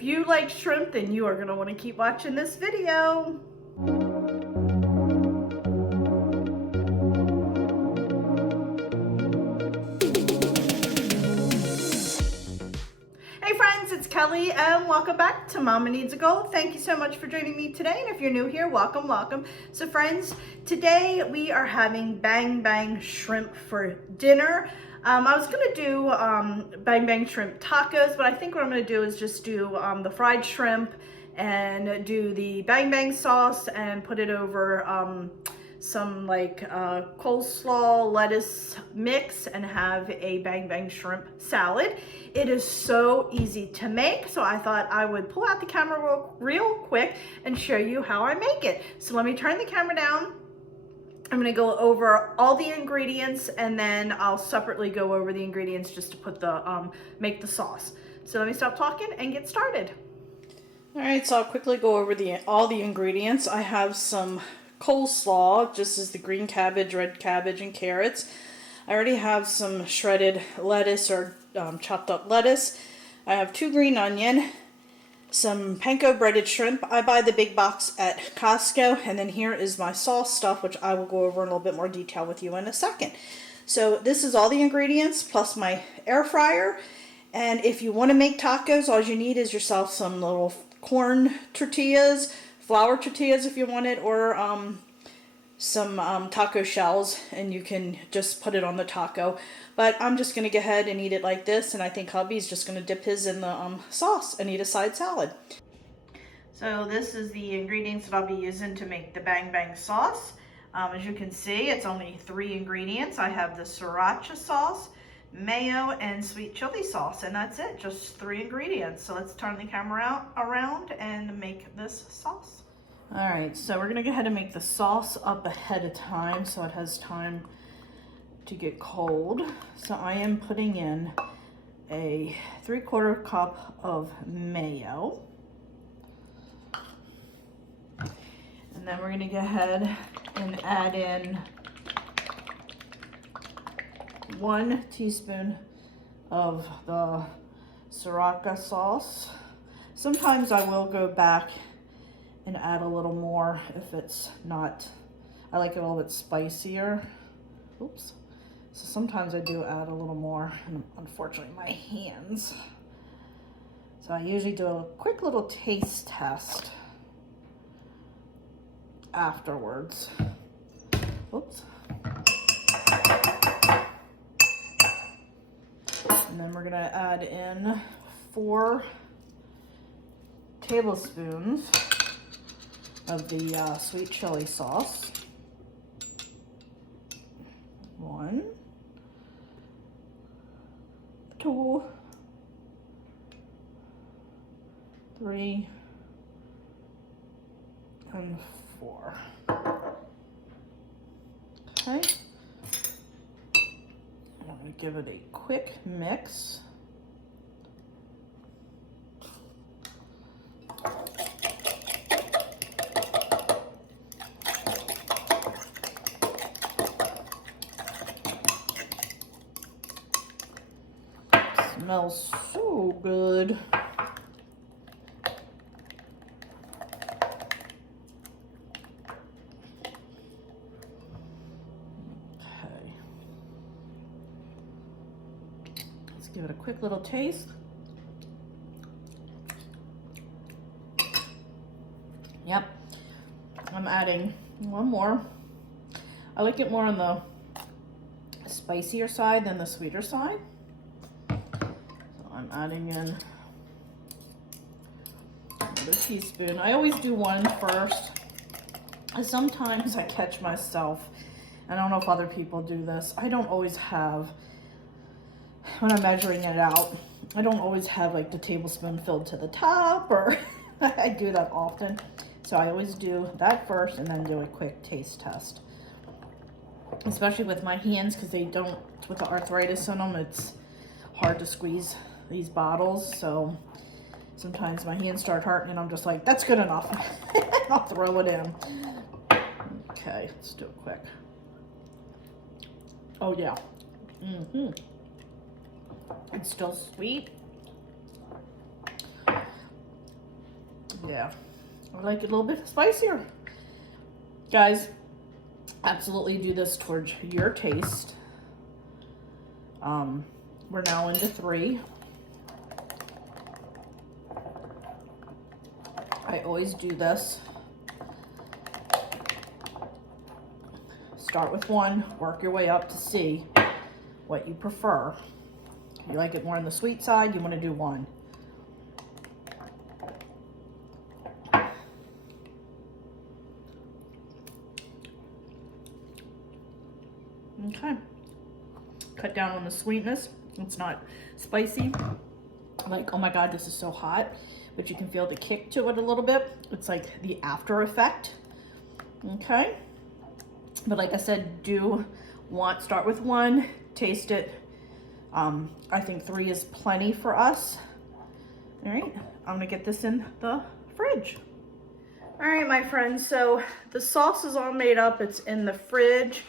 if you like shrimp, then you are gonna wanna keep watching this video. Hey friends, it's Kelly and welcome back to Mama Needs a Goal. Thank you so much for joining me today, and if you're new here, welcome, welcome. So friends, today we are having bang bang shrimp for dinner. I was gonna do bang bang shrimp tacos, but I think what I'm gonna do is just do the fried shrimp and do the bang bang sauce and put it over some like coleslaw lettuce mix and have a bang bang shrimp salad. It is so easy to make, so I thought I would pull out the camera real quick and show you how I make it. So let me turn the camera down. I'm gonna go over all the ingredients and then I'll separately go over the ingredients just to put the make the sauce. So let me stop talking and get started. All right, so I'll quickly go over all the ingredients. I have some coleslaw, just as the green cabbage, red cabbage, and carrots. I already have some shredded lettuce or chopped up lettuce. I have 2 green onion, some panko breaded shrimp. I buy the big box at Costco, and then here is my sauce stuff, which I will go over in a little bit more detail with you in a second. So this is all the ingredients plus my air fryer. And if you want to make tacos, all you need is yourself some little corn tortillas, flour tortillas if you want it, or some taco shells, and you can just put it on the taco. But I'm just going to go ahead and eat it like this, and I think hubby's just going to dip his in the sauce and eat a side salad. So this is the ingredients that I'll be using to make the bang bang sauce. As you can see, it's only 3 ingredients. I have the sriracha sauce, mayo, and sweet chili sauce, and that's it, just 3 ingredients. So let's turn the camera around and make this sauce. All right, so we're gonna go ahead and make the sauce up ahead of time so it has time to get cold. So I am putting in a 3/4 cup of mayo. And then we're gonna go ahead and add in 1 teaspoon of the sriracha sauce. Sometimes I will go back and add a little more if it's not, I like it a little bit spicier. Oops. So sometimes I do add a little more, and unfortunately my hands. So I usually do a quick little taste test afterwards. Oops. And then we're gonna add in 4 tablespoons of the sweet chili sauce. 1, 2, 3, and 4. Okay. I'm going to give it a quick mix. Smells so good. Okay. Let's give it a quick little taste. Yep. I'm adding 1 more. I like it more on the spicier side than the sweeter side. I'm adding in another teaspoon. I always do 1 first. Sometimes I catch myself, I don't know if other people do this, I don't always have, when I'm measuring it out, I don't always have like the tablespoon filled to the top, or I do that often. So I always do that first and then do a quick taste test. Especially with my hands, because they don't, with the arthritis in them, it's hard to squeeze these bottles, so sometimes my hands start hurting and I'm just like, that's good enough. I'll throw it in. Okay, let's do it quick. Oh yeah. It's still sweet. Yeah, I like it a little bit spicier. Guys, absolutely do this towards your taste. We're now into 3. I always do this. Start with 1, work your way up to see what you prefer. If you like it more on the sweet side, you want to do 1. Okay. Cut down on the sweetness. It's not spicy. Like, oh my God, this is so hot. But you can feel the kick to it a little bit. It's like the after effect. Okay. But like I said, start with 1, taste it. I think 3 is plenty for us. All right, I'm gonna get this in the fridge. All right, my friends, so the sauce is all made up. It's in the fridge.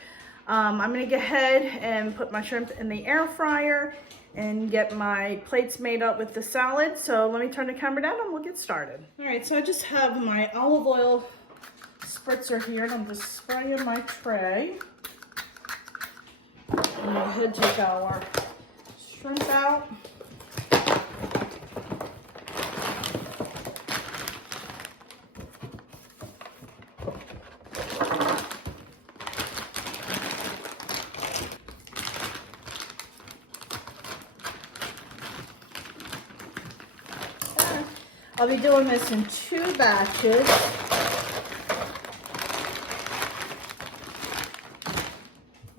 I'm gonna go ahead and put my shrimp in the air fryer and get my plates made up with the salad. So let me turn the camera down and we'll get started. All right, so I just have my olive oil spritzer here and I'm just spraying my tray. And go ahead and take our shrimp out. I'll be doing this in 2 batches.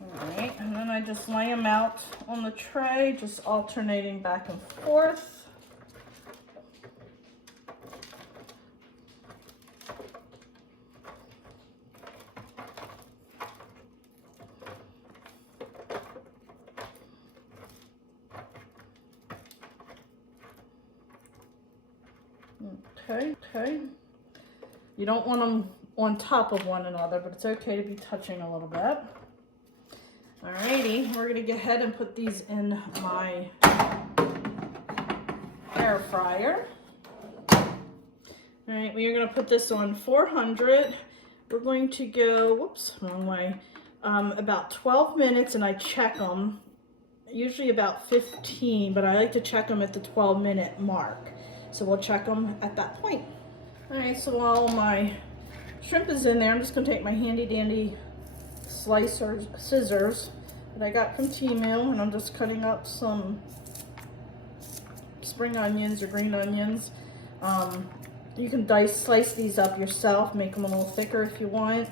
Alright, and then I just lay them out on the tray, just alternating back and forth. Okay. You don't want them on top of one another, but it's okay to be touching a little bit. Alrighty, we're gonna go ahead and put these in my air fryer. Alright, we are gonna put this on 400. We're going to go, whoops, wrong way, about 12 minutes, and I check them, usually about 15, but I like to check them at the 12-minute mark. So we'll check them at that point. All right, so while my shrimp is in there, I'm just gonna take my handy dandy scissors that I got from Temu, and I'm just cutting up some spring onions or green onions. You can slice these up yourself, make them a little thicker if you want.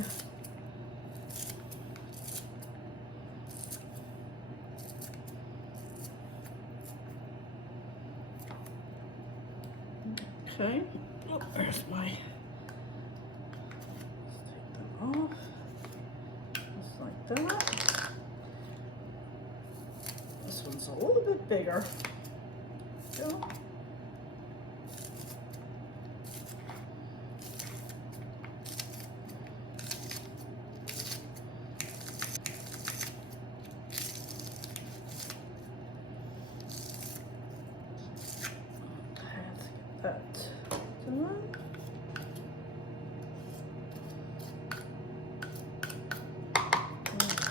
Okay, oh, there's my, let's take them off, just like that. This one's a little bit bigger. Go. That done.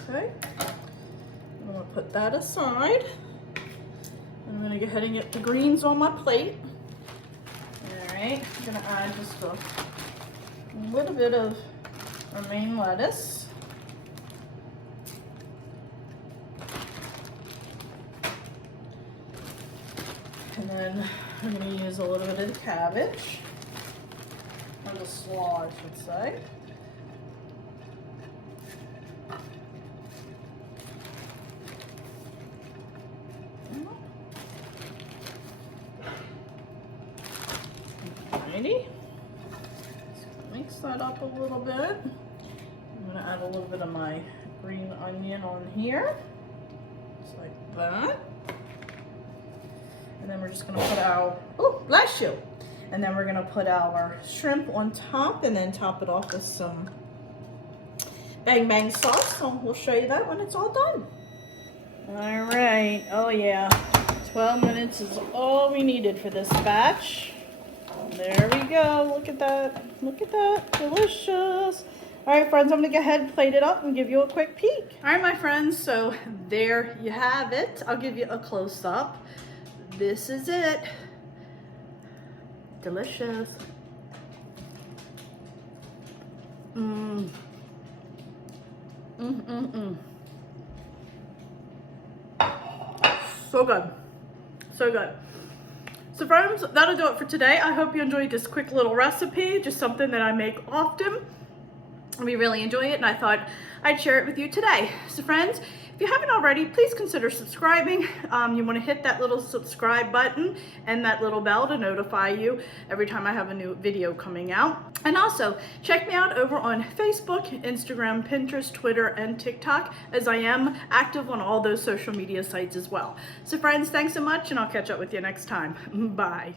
Okay, I'm gonna put that aside. I'm gonna go ahead and get the greens on my plate. All right, I'm gonna add just a little bit of romaine lettuce. And then I'm going to use a little bit of the cabbage, or the slaw, I should say. Alrighty, just mix that up a little bit. I'm going to add a little bit of my green onion on here, just like that. And then we're just gonna put our, oh, bless you. And then we're gonna put our shrimp on top and then top it off with some bang bang sauce. So we'll show you that when it's all done. All right, oh yeah. 12 minutes is all we needed for this batch. There we go. Look at that. Look at that. Delicious. All right, friends, I'm gonna go ahead and plate it up and give you a quick peek. All right, my friends, so there you have it. I'll give you a close up. This is it. Delicious. So good. So good. So friends, that'll do it for today. I hope you enjoyed this quick little recipe, just something that I make often. We really enjoy it, and I thought I'd share it with you today. So friends, if you haven't already, please consider subscribing. You want to hit that little subscribe button and that little bell to notify you every time I have a new video coming out. And also, check me out over on Facebook, Instagram, Pinterest, Twitter, and TikTok, as I am active on all those social media sites as well. So friends, thanks so much, and I'll catch up with you next time. Bye.